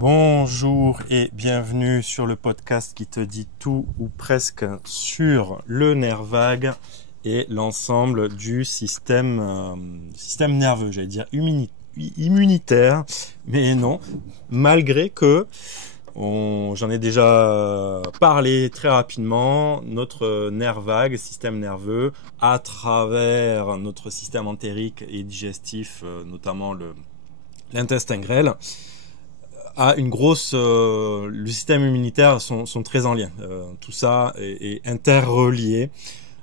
Bonjour et bienvenue sur le podcast qui te dit tout ou presque sur le nerf vague et l'ensemble du système nerveux, j'allais dire immunitaire, mais non, malgré que j'en ai déjà parlé très rapidement, notre nerf vague, système nerveux, à travers notre système entérique et digestif, notamment l'intestin grêle, a une grosse... le système immunitaire sont très en lien. Tout ça est interrelié.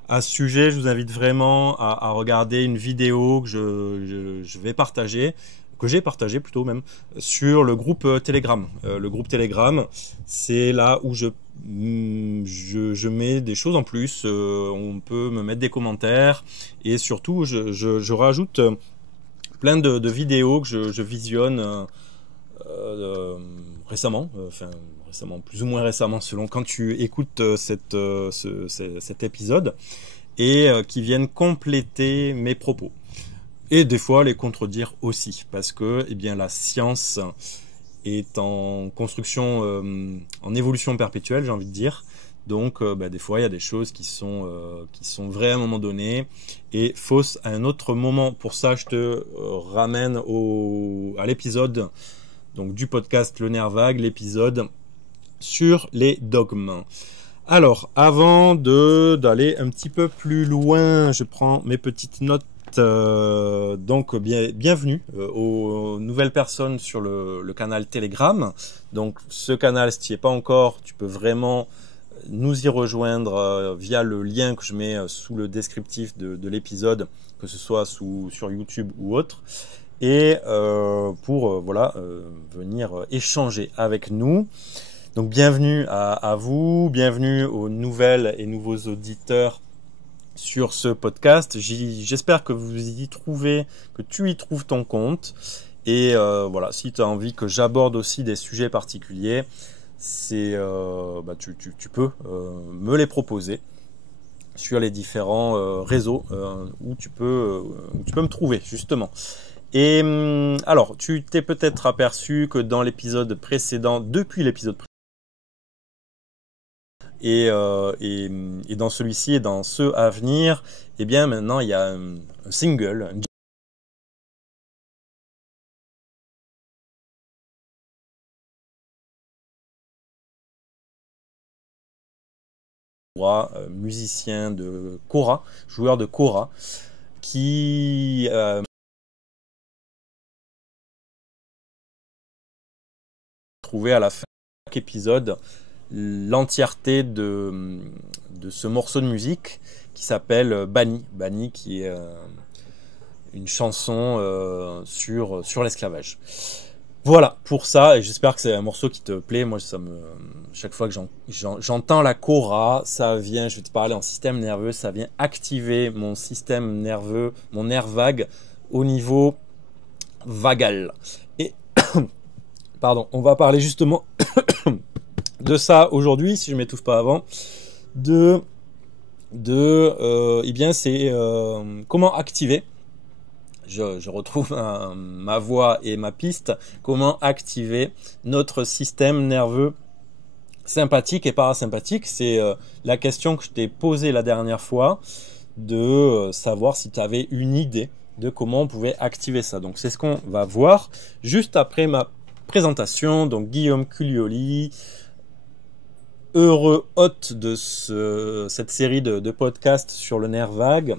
À ce sujet, je vous invite vraiment à regarder une vidéo que je vais partager, que j'ai partagé plutôt même, sur le groupe Telegram. Le groupe Telegram, c'est là où je mets des choses en plus. On peut me mettre des commentaires et surtout, je rajoute plein de vidéos que je visionne récemment, plus ou moins récemment selon quand tu écoutes cet épisode, et qui viennent compléter mes propos et des fois les contredire aussi, parce que la science est en construction, en évolution perpétuelle, j'ai envie de dire. Donc des fois il y a des choses qui sont vraies à un moment donné et fausses à un autre moment. Pour ça je te ramène à l'épisode donc du podcast Le Nerf Vague, l'épisode sur les dogmes. Alors, avant d'aller un petit peu plus loin, je prends mes petites notes. Donc, bienvenue aux nouvelles personnes sur le canal Telegram. Donc, ce canal, si tu n'y es pas encore, tu peux vraiment nous y rejoindre via le lien que je mets sous le descriptif de l'épisode, que ce soit sur YouTube ou autre. Et pour venir échanger avec nous. Donc bienvenue à vous, bienvenue aux nouvelles et nouveaux auditeurs sur ce podcast. J'espère que tu y trouves ton compte. Et si tu as envie que j'aborde aussi des sujets particuliers, tu peux me les proposer sur les différents réseaux où tu peux me trouver justement. Et alors, tu t'es peut-être aperçu que dans l'épisode précédent, depuis l'épisode précédent, et dans celui-ci et dans ceux à venir, maintenant il y a un single, musicien de kora, joueur de kora, qui trouvé à la fin de chaque épisode l'entièreté de ce morceau de musique qui s'appelle Bani, qui est une chanson sur l'esclavage. Voilà pour ça, et j'espère que c'est un morceau qui te plaît. Moi, chaque fois que j'entends la kora, ça vient, je vais te parler en système nerveux, ça vient activer mon système nerveux, mon nerf vague au niveau vagal. Et pardon, on va parler justement de ça aujourd'hui, si je ne m'étouffe pas avant, c'est comment activer. Je retrouve ma voix et ma piste. Comment activer notre système nerveux sympathique et parasympathique. C'est la question que je t'ai posée la dernière fois, de savoir si tu avais une idée de comment on pouvait activer ça. Donc c'est ce qu'on va voir juste après ma présentation. Donc Guillaume Culioli, heureux hôte de cette série de podcasts sur le nerf vague.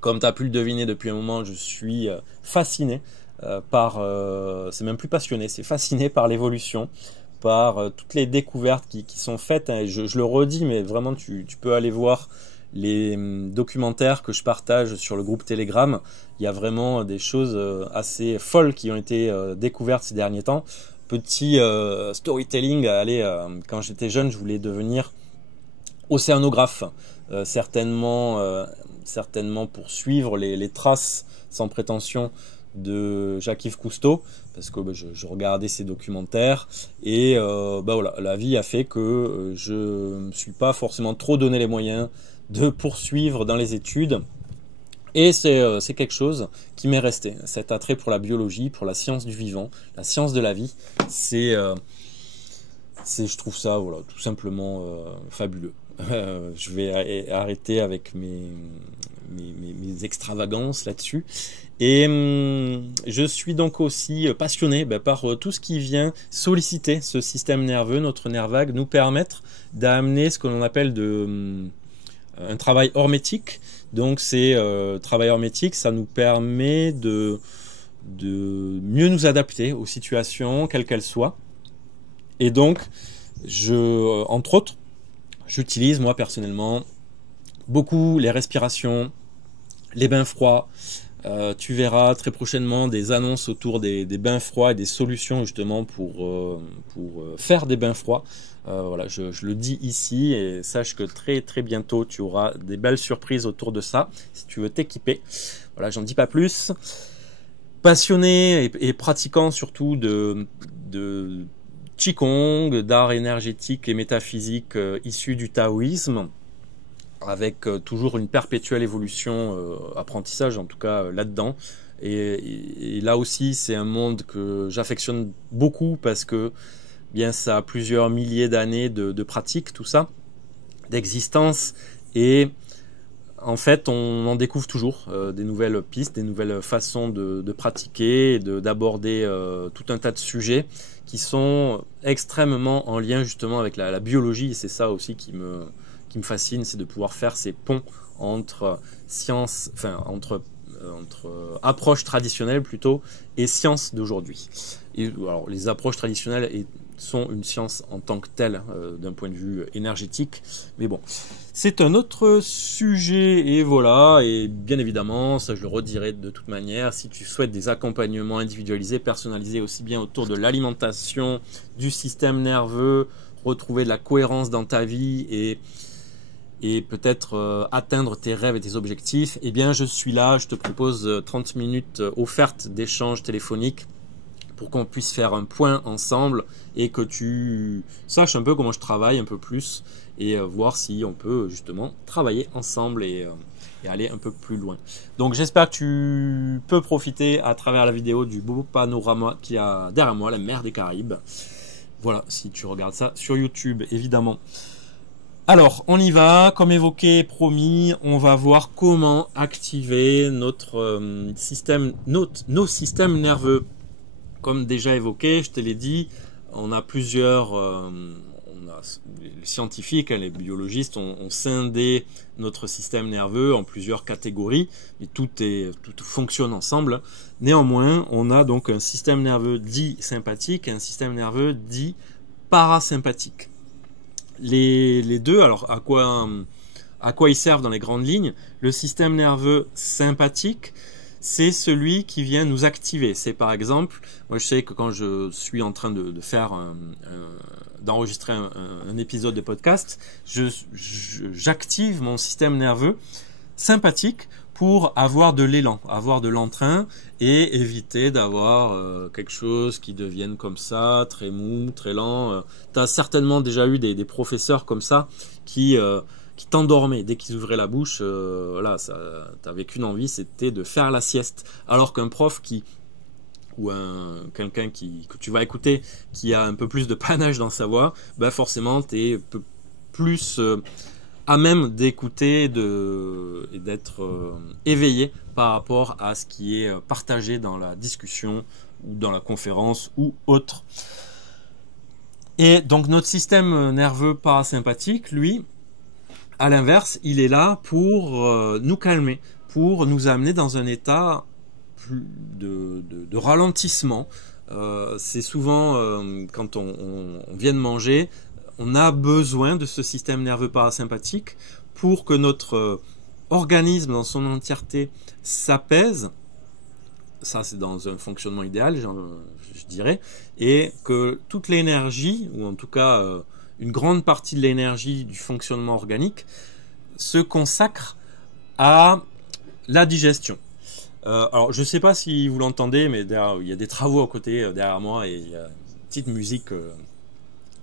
Comme tu as pu le deviner depuis un moment, je suis fasciné c'est même plus passionné, c'est fasciné par l'évolution, par toutes les découvertes qui sont faites. Hein. Je le redis, mais vraiment tu peux aller voir les documentaires que je partage sur le groupe Telegram. Il y a vraiment des choses assez folles qui ont été découvertes ces derniers temps. Petit storytelling, quand j'étais jeune, je voulais devenir océanographe, certainement pour suivre les traces sans prétention de Jacques-Yves Cousteau, parce que je regardais ses documentaires et la vie a fait que je ne me suis pas forcément trop donné les moyens de poursuivre dans les études Et c'est quelque chose qui m'est resté. Cet attrait pour la biologie, pour la science du vivant, la science de la vie, je trouve ça, voilà, tout simplement fabuleux. Je vais arrêter avec mes extravagances là-dessus. Et je suis donc aussi passionné par tout ce qui vient solliciter ce système nerveux, notre nerf vague, nous permettre d'amener ce que l'on appelle un travail hormétique. Donc c'est travail hormétique, ça nous permet de mieux nous adapter aux situations, quelles qu'elles soient. Et donc, entre autres, j'utilise moi personnellement beaucoup les respirations, les bains froids. Tu verras très prochainement des annonces autour des bains froids et des solutions justement pour faire des bains froids. Voilà, je le dis ici et sache que très très bientôt tu auras des belles surprises autour de ça si tu veux t'équiper. Voilà, j'en dis pas plus. Passionné et pratiquant surtout de Qigong, d'art énergétique et métaphysique issu du taoïsme, avec toujours une perpétuelle évolution, apprentissage en tout cas là-dedans. Et là aussi, c'est un monde que j'affectionne beaucoup parce que bien ça a plusieurs milliers d'années de pratique, tout ça, d'existence. Et en fait, on en découvre toujours des nouvelles pistes, des nouvelles façons de pratiquer et d'aborder tout un tas de sujets qui sont extrêmement en lien justement avec la biologie. Et c'est ça aussi qui me fascine, c'est de pouvoir faire ces ponts entre science, entre approches traditionnelles plutôt et science d'aujourd'hui. Et alors les approches traditionnelles sont une science en tant que telle d'un point de vue énergétique, mais bon, c'est un autre sujet. Et voilà, et bien évidemment, ça je le redirai de toute manière, si tu souhaites des accompagnements individualisés, personnalisés aussi bien autour de l'alimentation, du système nerveux, retrouver de la cohérence dans ta vie et peut-être atteindre tes rêves et tes objectifs, eh bien je suis là, je te propose 30 minutes offertes d'échange téléphonique pour qu'on puisse faire un point ensemble et que tu saches un peu comment je travaille un peu plus et voir si on peut justement travailler ensemble et aller un peu plus loin. Donc j'espère que tu peux profiter à travers la vidéo du beau panorama qu'il y a derrière moi, la mer des Caraïbes. Voilà, si tu regardes ça sur YouTube évidemment. Alors, on y va, comme évoqué, promis, on va voir comment activer notre nos systèmes nerveux. Comme déjà évoqué, je te l'ai dit, on a plusieurs, les scientifiques, les biologistes ont scindé notre système nerveux en plusieurs catégories, mais tout fonctionne ensemble. Néanmoins, on a donc un système nerveux dit sympathique et un système nerveux dit parasympathique. Les deux, alors à quoi ils servent dans les grandes lignes? Le système nerveux sympathique, c'est celui qui vient nous activer. C'est par exemple, moi je sais que quand je suis en train d'enregistrer un épisode de podcast, j'active mon système nerveux sympathique pour avoir de l'élan, avoir de l'entrain et éviter d'avoir quelque chose qui devienne comme ça, très mou, très lent. Tu as certainement déjà eu des professeurs comme ça qui t'endormaient. Dès qu'ils ouvraient la bouche, là, tu n'avais qu'une envie, c'était de faire la sieste. Alors qu'un prof ou quelqu'un que tu vas écouter qui a un peu plus de panache dans sa voix, ben forcément, tu es plus à même d'écouter et d'être éveillé par rapport à ce qui est partagé dans la discussion ou dans la conférence ou autre. Et donc notre système nerveux parasympathique, lui, à l'inverse, il est là pour nous calmer, pour nous amener dans un état de ralentissement. C'est souvent quand on vient de manger, on a besoin de ce système nerveux parasympathique pour que notre organisme dans son entièreté s'apaise. Ça, c'est dans un fonctionnement idéal, je dirais, et que toute l'énergie, ou en tout cas une grande partie de l'énergie du fonctionnement organique, se consacre à la digestion. Alors, je ne sais pas si vous l'entendez, mais il y a des travaux à côté derrière moi et il y a une petite musique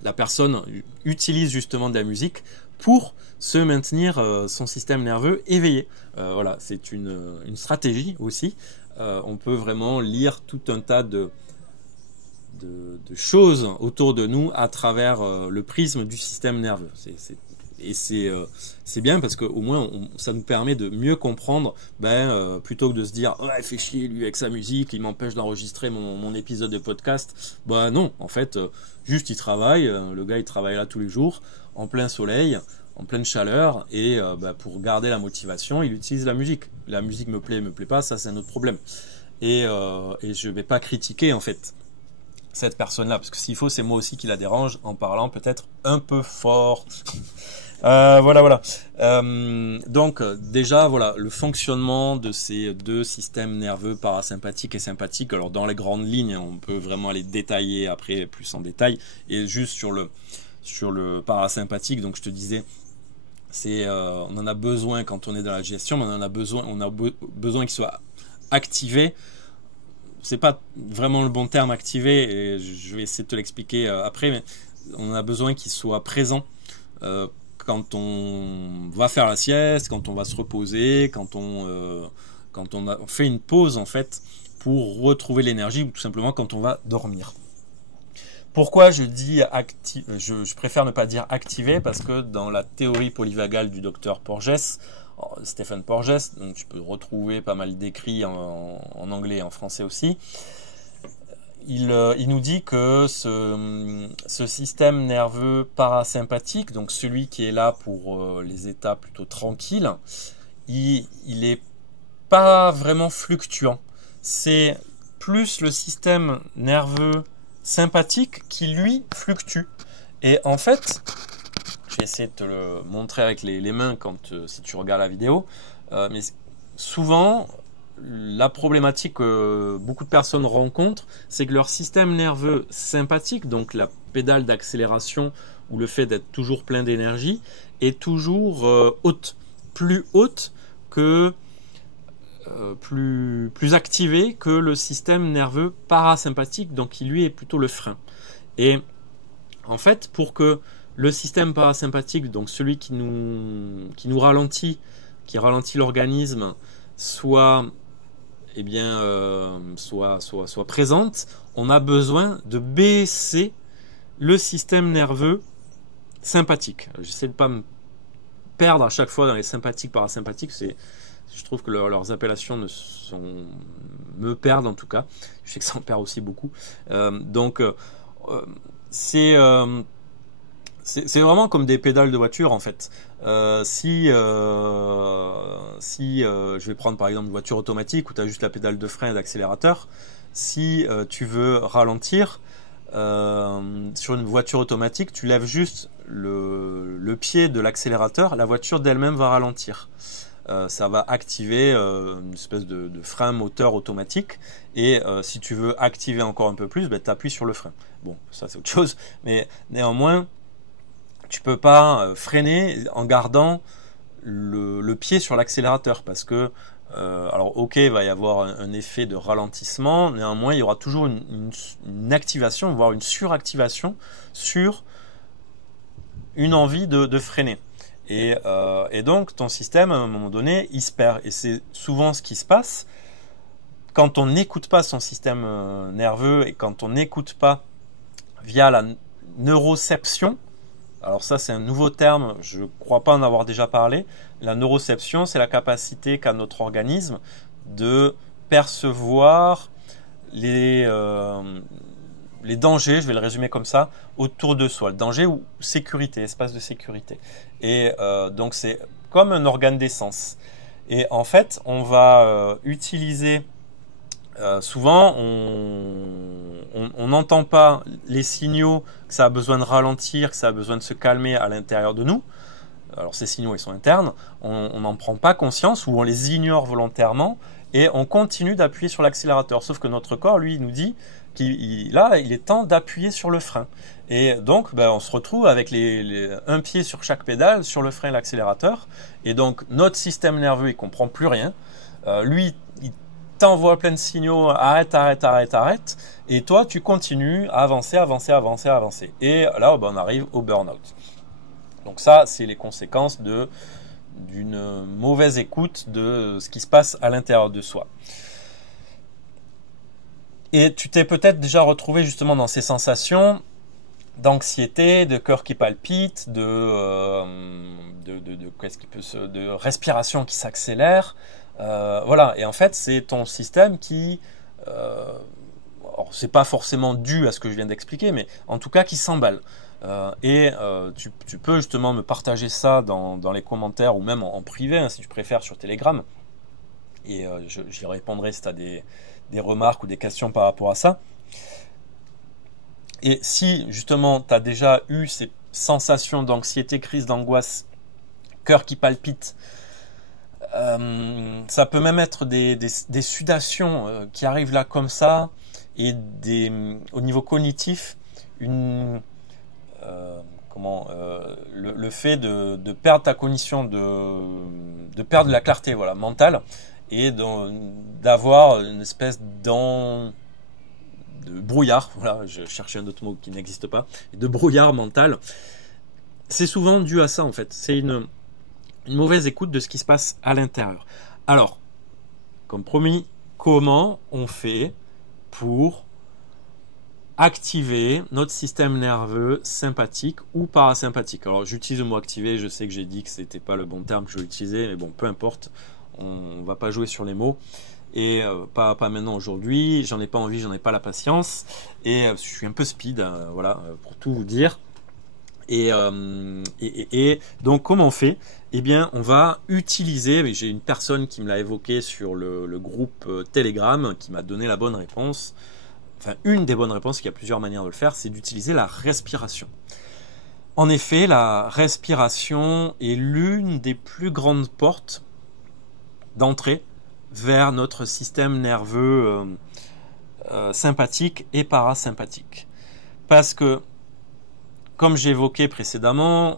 la personne utilise justement de la musique pour se maintenir son système nerveux éveillé. Voilà, c'est une stratégie aussi. On peut vraiment lire tout un tas de choses autour de nous à travers le prisme du système nerveux. C'est bien parce qu'au moins ça nous permet de mieux comprendre, plutôt que de se dire oh, il fait chier lui avec sa musique, il m'empêche d'enregistrer mon épisode de podcast. Bah non, en fait, juste il travaille, le gars il travaille là tous les jours, en plein soleil, en pleine chaleur, et pour garder la motivation, il utilise la musique. La musique me plaît pas, ça c'est un autre problème. Et je vais pas critiquer en fait cette personne-là, parce que s'il faut, c'est moi aussi qui la dérange en parlant peut-être un peu fort. Voilà. Donc déjà, voilà, le fonctionnement de ces deux systèmes nerveux parasympathique et sympathique. Alors dans les grandes lignes, on peut vraiment les détailler après plus en détail. Et juste sur le parasympathique, donc je te disais, on en a besoin quand on est dans la gestion, mais on a besoin qu'il soit activé. C'est pas vraiment le bon terme activé, et je vais essayer de te l'expliquer après, mais on a besoin qu'il soit présent quand on va faire la sieste, quand on va se reposer, quand on fait une pause en fait pour retrouver l'énergie, ou tout simplement quand on va dormir. Pourquoi je dis je préfère ne pas dire activé, parce que dans la théorie polyvagale du docteur Porges, Stephen Porges, donc tu peux retrouver pas mal d'écrits en anglais et en français aussi, il nous dit que ce système nerveux parasympathique, donc celui qui est là pour les états plutôt tranquilles, il est pas vraiment fluctuant. C'est plus le système nerveux sympathique qui lui fluctue. Et en fait, je vais essayer de te le montrer avec les mains si tu regardes la vidéo, mais souvent la problématique que beaucoup de personnes rencontrent, c'est que leur système nerveux sympathique, donc la pédale d'accélération ou le fait d'être toujours plein d'énergie, est toujours haute, plus haute que plus activé que le système nerveux parasympathique, donc qui lui est plutôt le frein. Et en fait, pour que le système parasympathique, donc celui qui nous ralentit, qui ralentit l'organisme, soit présente, on a besoin de baisser le système nerveux sympathique. J'essaie de ne pas me perdre à chaque fois dans les sympathiques, parasympathiques. Je trouve que leurs appellations me perdent en tout cas. Je sais que ça en perd aussi beaucoup. C'est vraiment comme des pédales de voiture en fait. Si je vais prendre par exemple une voiture automatique où tu as juste la pédale de frein et d'accélérateur, si tu veux ralentir sur une voiture automatique, tu lèves juste le pied de l'accélérateur, la voiture d'elle-même va ralentir. Ça va activer une espèce de frein moteur automatique, et si tu veux activer encore un peu plus, tu appuies sur le frein. Bon, ça c'est autre chose, mais néanmoins tu peux pas freiner en gardant le pied sur l'accélérateur, parce que alors ok, il va y avoir un effet de ralentissement, néanmoins il y aura toujours une activation, voire une suractivation sur une envie de freiner. Et donc ton système à un moment donné il se perd, et c'est souvent ce qui se passe quand on n'écoute pas son système nerveux, et quand on n'écoute pas via la neuroception. Alors ça c'est un nouveau terme, je ne crois pas en avoir déjà parlé. La neuroception, c'est la capacité qu'a notre organisme de percevoir les dangers, je vais le résumer comme ça, autour de soi. Le danger ou sécurité, espace de sécurité. Et donc c'est comme un organe d'essence. Et en fait, on va utiliser... souvent, on n'entend pas les signaux que ça a besoin de ralentir, que ça a besoin de se calmer à l'intérieur de nous. Alors ces signaux, ils sont internes. On n'en prend pas conscience, ou on les ignore volontairement, et on continue d'appuyer sur l'accélérateur. Sauf que notre corps, lui, il nous dit qu'il est temps d'appuyer sur le frein. Et donc, on se retrouve avec un pied sur chaque pédale, sur le frein et l'accélérateur. Et donc, notre système nerveux, il ne comprend plus rien. Lui, t'envoie plein de signaux, arrête, arrête, arrête, arrête, et toi tu continues à avancer, avancer, avancer, avancer. Et là, on arrive au burn-out. Donc ça, c'est les conséquences d'une mauvaise écoute de ce qui se passe à l'intérieur de soi. Et tu t'es peut-être déjà retrouvé justement dans ces sensations d'anxiété, de cœur qui palpite, de respiration qui s'accélère. Voilà. Et en fait, c'est ton système qui, alors c'est pas forcément dû à ce que je viens d'expliquer, mais en tout cas qui s'emballe. Tu peux justement me partager ça dans les commentaires ou même en privé, hein, si tu préfères, sur Telegram. Et j'y répondrai si tu as des remarques ou des questions par rapport à ça. Et si justement tu as déjà eu ces sensations d'anxiété, crise d'angoisse, cœur qui palpite, ça peut même être des sudations qui arrivent là comme ça, et au niveau cognitif, le fait de perdre ta cognition, de perdre la clarté, voilà, mentale, et d'avoir une espèce de brouillard, voilà, je cherchais un autre mot qui n'existe pas, de brouillard mental. C'est souvent dû à ça en fait, c'est une mauvaise écoute de ce qui se passe à l'intérieur. Alors, comme promis, comment on fait pour activer notre système nerveux sympathique ou parasympathique? Alors j'utilise le mot activer, je sais que j'ai dit que c'était pas le bon terme que je vais utiliser, mais bon, peu importe, on va pas jouer sur les mots. Et pas maintenant aujourd'hui, j'en ai pas envie, j'en ai pas la patience, et je suis un peu speed, voilà, pour tout vous dire. Et donc comment on fait? Eh bien, on va utiliser, j'ai une personne qui me l'a évoqué sur le groupe Telegram, qui m'a donné la bonne réponse, enfin une des bonnes réponses, il y a plusieurs manières de le faire, c'est d'utiliser la respiration. En effet, la respiration est l'une des plus grandes portes d'entrée vers notre système nerveux sympathique et parasympathique. Parce que, comme j'évoquais précédemment,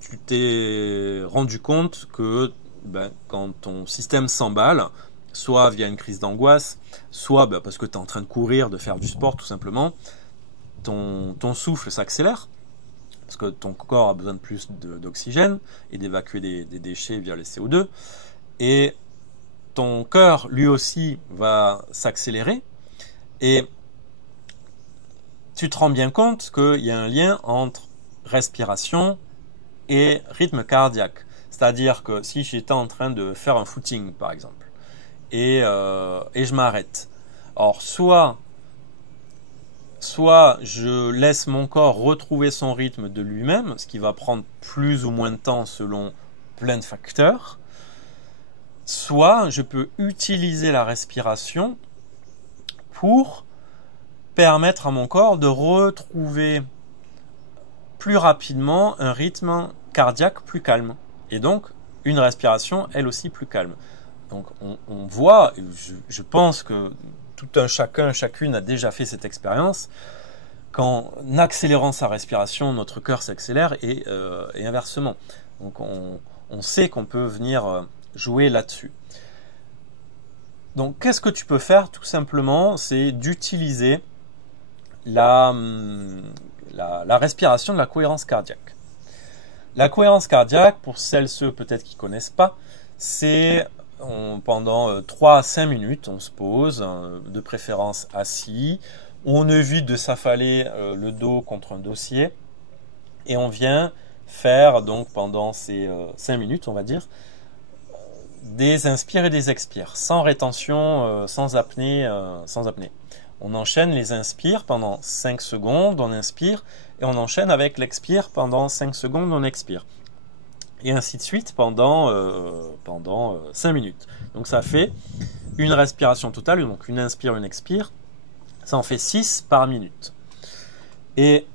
tu t'es rendu compte que quand ton système s'emballe, soit via une crise d'angoisse, soit parce que tu es en train de courir, de faire du sport tout simplement, ton souffle s'accélère, parce que ton corps a besoin de plus d'oxygène et d'évacuer des déchets via le CO2, et ton cœur lui aussi va s'accélérer, et tu te rends bien compte qu'il y a un lien entre respiration et rythme cardiaque. C'est-à-dire que si j'étais en train de faire un footing par exemple, et je m'arrête, alors soit je laisse mon corps retrouver son rythme de lui-même, ce qui va prendre plus ou moins de temps selon plein de facteurs, soit je peux utiliser la respiration pour permettre à mon corps de retrouver plus rapidement un rythme cardiaque plus calme. Et donc, une respiration, elle aussi, plus calme. Donc, on voit, je pense que tout un chacun, chacune a déjà fait cette expérience, qu'en accélérant sa respiration, notre cœur s'accélère et inversement. Donc, on sait qu'on peut venir jouer là-dessus. Donc, qu'est-ce que tu peux faire? Tout simplement, c'est d'utiliser la respiration de la cohérence cardiaque. La cohérence cardiaque, pour ceux peut-être qui ne connaissent pas, c'est pendant 3 à 5 minutes, on se pose, de préférence assis, on évite de s'affaler le dos contre un dossier, et on vient faire donc pendant ces 5 minutes, on va dire, des inspires et des expires, sans rétention, sans apnée. On enchaîne les inspires pendant 5 secondes, on inspire, et on enchaîne avec l'expire pendant 5 secondes, on expire. Et ainsi de suite pendant 5 minutes. Donc ça fait une respiration totale, donc une inspire, une expire. Ça en fait 6 par minute. Et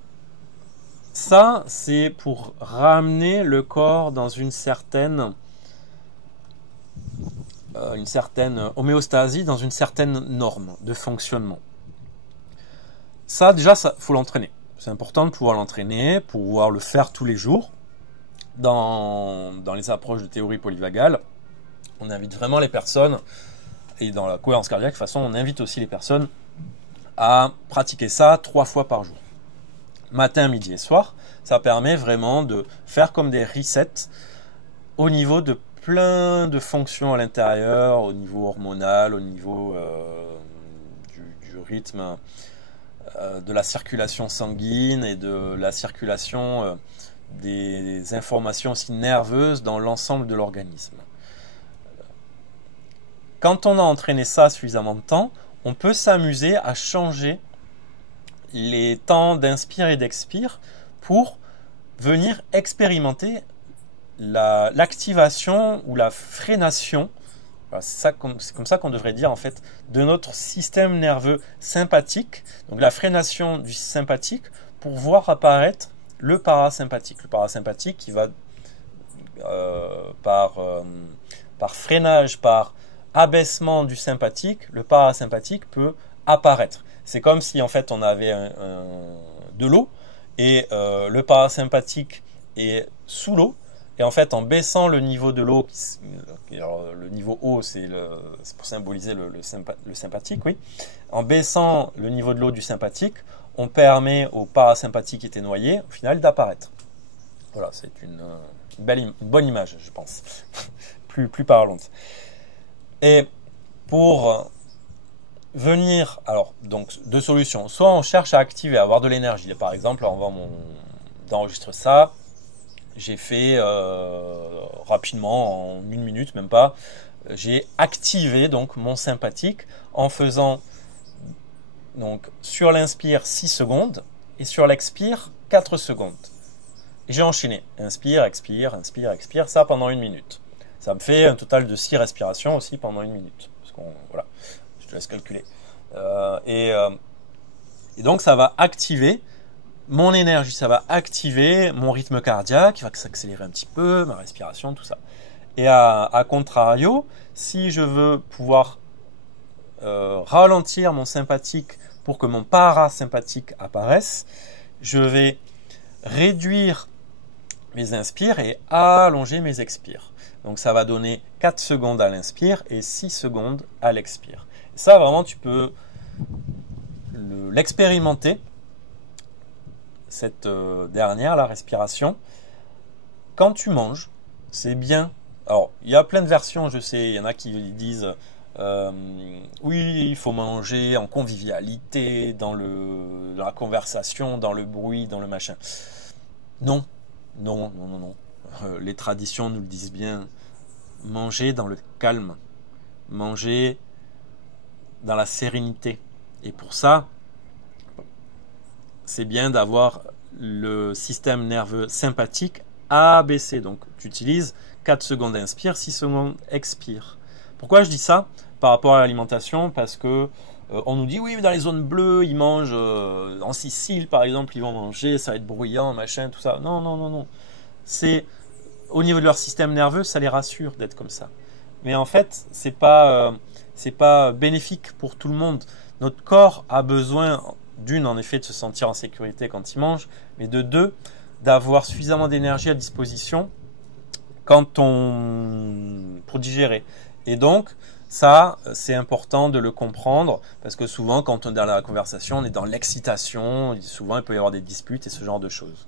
ça, c'est pour ramener le corps dans une certaine homéostasie, dans une certaine norme de fonctionnement. Ça, déjà, faut l'entraîner. C'est important de pouvoir l'entraîner, pouvoir le faire tous les jours. Dans les approches de théorie polyvagale, on invite vraiment les personnes Et dans la cohérence cardiaque, de toute façon, on invite aussi les personnes à pratiquer ça 3 fois par jour. Matin, midi et soir. Ça permet vraiment de faire comme des resets au niveau de plein de fonctions à l'intérieur, au niveau hormonal, au niveau du rythme de la circulation sanguine et de la circulation des informations aussi nerveuses dans l'ensemble de l'organisme. Quand on a entraîné ça suffisamment de temps, on peut s'amuser à changer les temps d'inspire et d'expire pour venir expérimenter l'activation ou la freination, voilà, c'est comme ça qu'on devrait dire en fait, de notre système nerveux sympathique, donc la freination du sympathique pour voir apparaître le parasympathique. Le parasympathique qui va par freinage, par abaissement du sympathique, le parasympathique peut apparaître. C'est comme si en fait on avait de l'eau et le parasympathique est sous l'eau. Et en fait, en baissant le niveau de l'eau, le niveau haut, c'est pour symboliser le sympathique, oui. En baissant le niveau de l'eau du sympathique, on permet au parasympathique qui était noyé, au final, d'apparaître. Voilà, c'est une bonne image, je pense, plus parlante. Et pour venir, alors, donc, deux solutions. Soit on cherche à activer, à avoir de l'énergie. Par exemple, avant d'enregistrer ça, j'ai fait rapidement, en 1 minute, même pas, j'ai activé donc mon sympathique en faisant donc sur l'inspire 6 secondes et sur l'expire 4 secondes. Et j'ai enchaîné. Inspire, expire, inspire, expire, ça pendant 1 minute. Ça me fait un total de 6 respirations aussi pendant 1 minute. Voilà, je te laisse calculer. Et donc ça va activer mon énergie, ça va activer mon rythme cardiaque, il va s'accélérer un petit peu, ma respiration, tout ça. Et à contrario, si je veux pouvoir ralentir mon sympathique pour que mon parasympathique apparaisse, je vais réduire mes inspires et allonger mes expires. Donc ça va donner 4 secondes à l'inspire et 6 secondes à l'expire. Ça vraiment tu peux l'expérimenter, cette dernière, la respiration. Quand tu manges, c'est bien. Alors, il y a plein de versions, je sais, il y en a qui disent oui, il faut manger en convivialité, dans la conversation, dans le bruit, dans le machin. Non. Les traditions nous le disent bien. Manger dans le calme. Manger dans la sérénité. Et pour ça, c'est bien d'avoir le système nerveux sympathique abaissé. Donc, tu utilises 4 secondes inspire, 6 secondes expire. Pourquoi je dis ça par rapport à l'alimentation? Parce que on nous dit, oui, mais dans les zones bleues, ils mangent, en Sicile, par exemple, ils vont manger, ça va être bruyant, machin, tout ça. Non. C'est, au niveau de leur système nerveux, ça les rassure d'être comme ça. Mais en fait, c'est pas bénéfique pour tout le monde. Notre corps a besoin d'une, en effet, de se sentir en sécurité quand il mange, mais de deux, d'avoir suffisamment d'énergie à disposition pour digérer. Et donc, ça, c'est important de le comprendre, parce que souvent, quand on est dans la conversation, on est dans l'excitation, souvent il peut y avoir des disputes et ce genre de choses.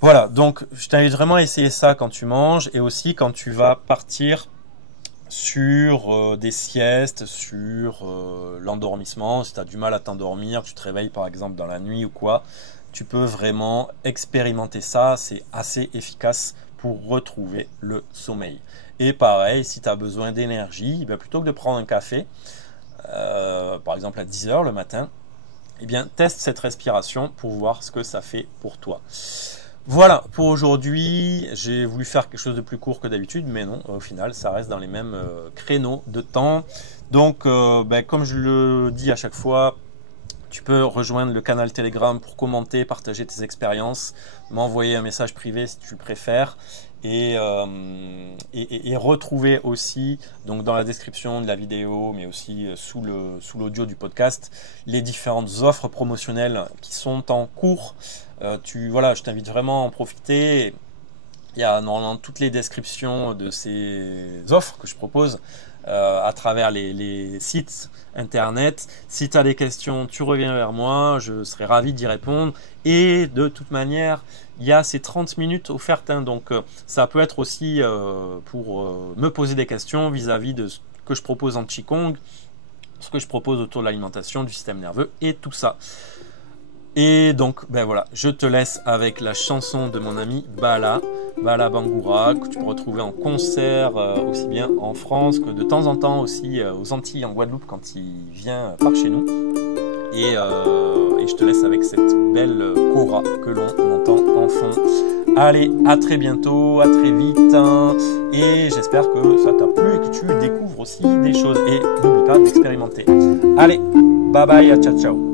Voilà, donc je t'invite vraiment à essayer ça quand tu manges, et aussi quand tu vas partir sur des siestes, sur l'endormissement. Si tu as du mal à t'endormir, tu te réveilles par exemple dans la nuit ou quoi, tu peux vraiment expérimenter ça, c'est assez efficace pour retrouver le sommeil. Et pareil, si tu as besoin d'énergie, plutôt que de prendre un café, par exemple à 10 h le matin, teste cette respiration pour voir ce que ça fait pour toi. Voilà, pour aujourd'hui, j'ai voulu faire quelque chose de plus court que d'habitude, mais non, au final, ça reste dans les mêmes créneaux de temps. Donc, comme je le dis à chaque fois, tu peux rejoindre le canal Telegram pour commenter, partager tes expériences, m'envoyer un message privé si tu le préfères, et retrouver aussi, donc dans la description de la vidéo, mais aussi sous l'audio du podcast, les différentes offres promotionnelles qui sont en cours. Je t'invite vraiment à en profiter. Il y a normalement toutes les descriptions de ces offres que je propose à travers les sites internet. Si tu as des questions, tu reviens vers moi, je serai ravi d'y répondre. Et de toute manière, il y a ces 30 minutes offertes, hein, donc ça peut être aussi pour me poser des questions vis-à-vis de ce que je propose en Qigong, ce que je propose autour de l'alimentation, du système nerveux et tout ça. Et donc, ben voilà, je te laisse avec la chanson de mon ami Bala Bangoura, que tu peux retrouver en concert aussi bien en France que de temps en temps aussi aux Antilles, en Guadeloupe, quand il vient par chez nous. Et je te laisse avec cette belle kora que l'on entend en fond. Allez, à très bientôt, à très vite, hein, et j'espère que ça t'a plu et que tu découvres aussi des choses. Et n'oublie pas d'expérimenter. Allez, bye bye, ciao ciao.